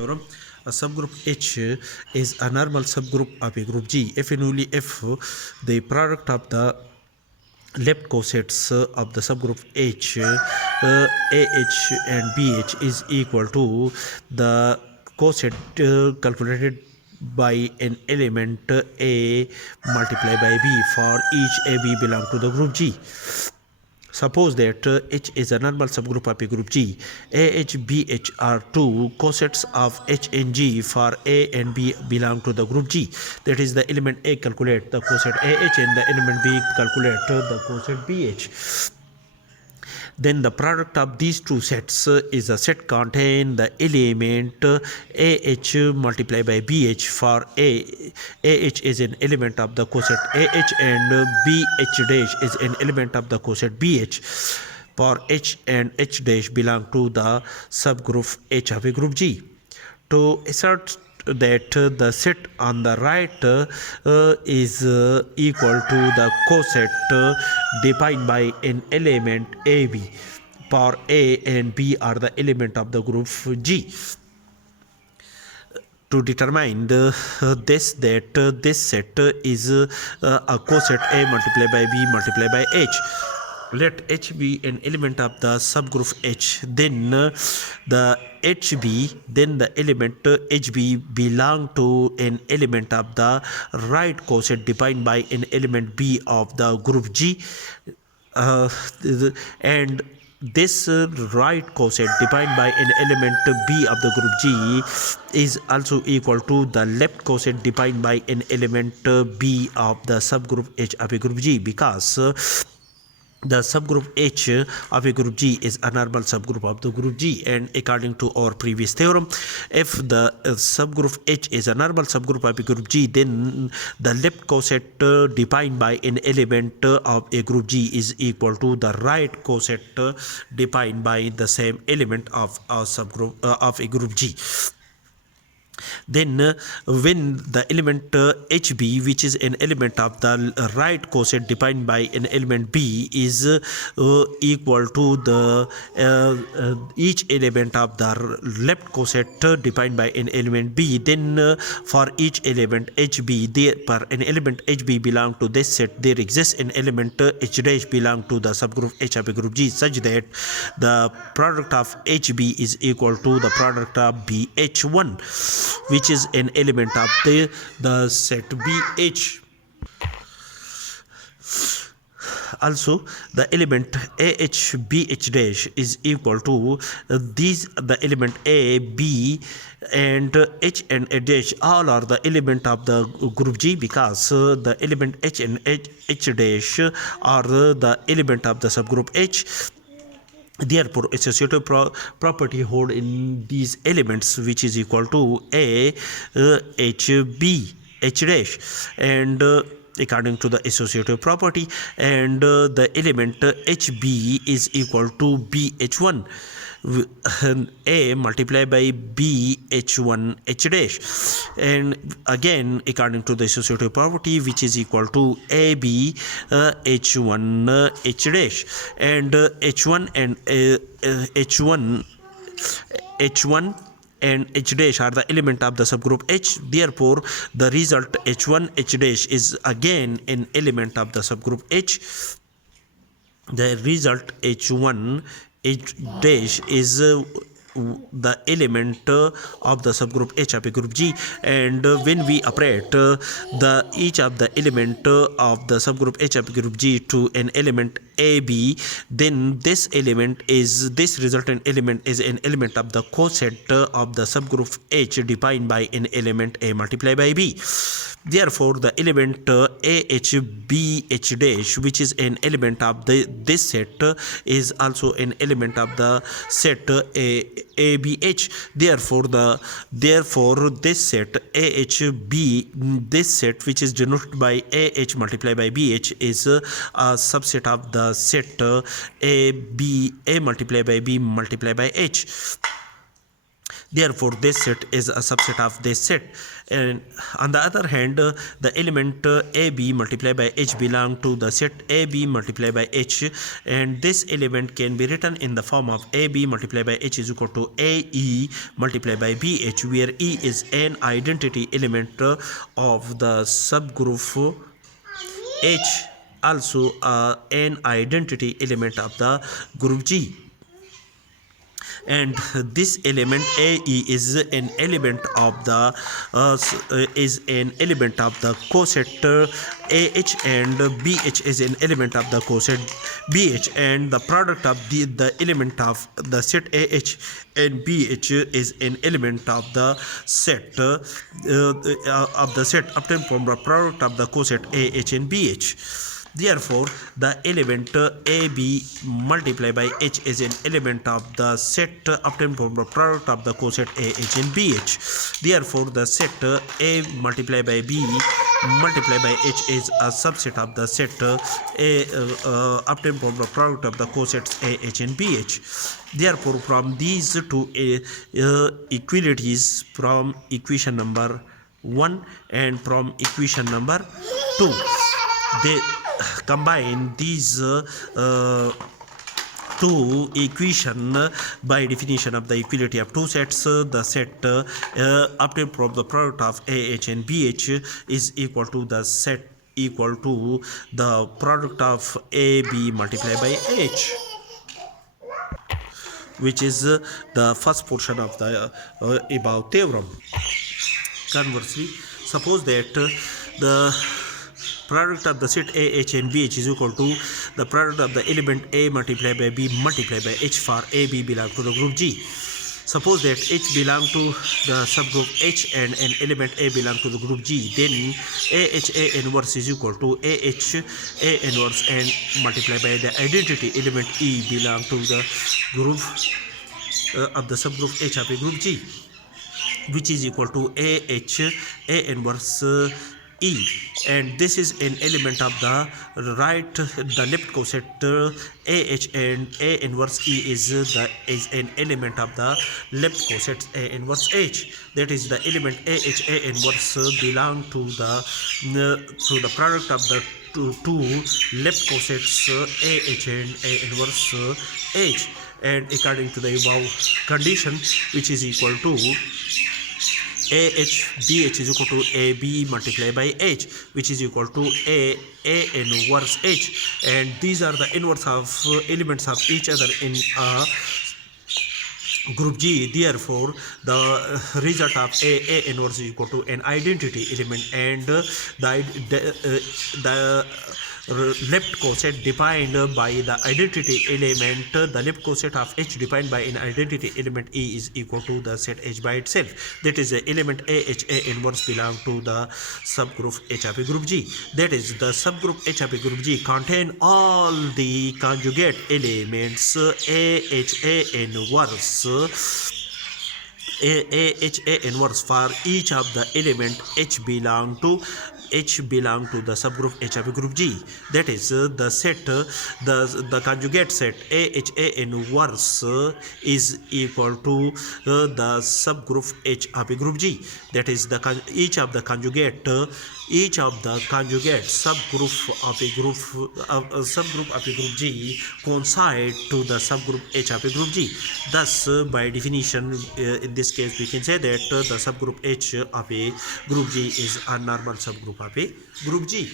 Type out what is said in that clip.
theorem. A subgroup H is a normal subgroup of a group G if and only if the product of the left cosets of the subgroup H, AH and BH is equal to the coset calculated by an element A multiplied by B for each AB belong to the group G. Suppose that H is a normal subgroup of a group G. AH, BH are two cosets of H and G for A and B belong to the group G. That is, the element A calculate the coset AH and the element B calculate the coset BH. Then the product of these two sets is a set contain the element AH multiplied by BH for AH is an element of the coset AH and BH dash is an element of the coset BH. For H and H dash belong to the subgroup H of a group G. To assert that the set on the right is equal to the coset defined by an element AB, for A and B are the element of the group G. To determine this set is a coset A multiplied by B multiplied by H. Let H be an element of the subgroup H, then the element HB belong to an element of the right coset defined by an element B of the group G, and this right coset defined by an element B of the group G is also equal to the left coset defined by an element B of the subgroup H of a group G, because the subgroup H of a group G is a normal subgroup of the group G, and according to our previous theorem, if the subgroup H is a normal subgroup of a group G, then the left coset defined by an element of a group G is equal to the right coset defined by the same element of a subgroup of a group G. Then when the element HB, which is an element of the right coset defined by an element B, is equal to the each element of the left coset defined by an element B, then for each element HB, there per an element HB belong to this set, there exists an element H dash belong to the subgroup H of a group G, such that the product of HB is equal to the product of BH1, which is an element of the set BH. Also, the element AH BH dash is equal to the element A, B, and H and H dash all are the element of the group G, because the element H and H dash are the element of the subgroup H. Therefore, associative property hold in these elements, which is equal to A H B H dash, and according to the associative property, and the element HB is equal to BH1 A multiplied by BH1 H dash, and again according to the associative property, which is equal to AB H1 H dash, and H1 and H1 and H dash are the element of the subgroup H. Therefore, the result H1 H dash is again an element of the subgroup H. The result H1 H dash is the element of the subgroup H of a group G, and when we operate each of the element of the subgroup H of a group G to an element AB, then this resultant element is an element of the coset of the subgroup H defined by an element A multiplied by B. Therefore, the element AHBH dash, which is an element of this set, is also an element of the set ABH. Therefore, this set AHB, this set which is denoted by AH multiplied by BH, is a subset of the set A multiplied by B multiplied by H. Therefore, this set is a subset of this set. And on the other hand, the element AB multiplied by H belong to the set AB multiplied by H, and this element can be written in the form of AB multiplied by H is equal to AE multiplied by BH, where E is an identity element of the subgroup H, also an identity element of the group G. And this element AE is an element of the coset AH, and BH is an element of the coset BH, and the product of the element of the set AH and BH is an element of the set obtained from the product of the coset AH and BH. Therefore, the element AB multiplied by H is an element of the set obtained from the product of the coset AH and BH. Therefore, the set A multiplied by B multiplied by H is a subset of the set A obtained from the product of the cosets AH and BH. Therefore, from these two equalities, from equation number 1 and from equation number 2, they combine these two equation by definition of the equality of two sets. The set obtained from the product of AH and BH is equal to the set equal to the product of AB multiplied by H, which is the first portion of the above theorem. Conversely, suppose that the product of the set AH and BH is equal to the product of the element A multiplied by B multiplied by H for AB belong to the group G. Suppose that H belong to the subgroup H and an element A belong to the group G, then AH A inverse is equal to AH A inverse and multiplied by the identity element E belong to the group of the subgroup H of a group G, which is equal to AH A inverse E, and this is an element of the left coset AH, and A inverse E is an element of the left coset A inverse H. That is, the element AH A inverse belong to the product of the two left cosets AH and A inverse H, and according to the above condition, which is equal to AH BH is equal to AB multiplied by H, which is equal to A inverse H, and these are the inverse of elements of each other in a group G. Therefore, the result of A inverse is equal to an identity element, and the left coset defined by the identity element, the left coset of H defined by an identity element E is equal to the set H by itself. That is, the element AH A inverse belong to the subgroup H of a group G. That is, the subgroup H of a group G contain all the conjugate elements AH A inverse for each of the element H belong to the subgroup H of a group G. That is, the set the conjugate set AHA inverse is equal to the subgroup H of a group G. That is, each of the conjugate subgroup of a group G coincide to the subgroup H of a group G. Thus, by definition, in this case, we can say that the subgroup H of a group G is a normal subgroup of a group G.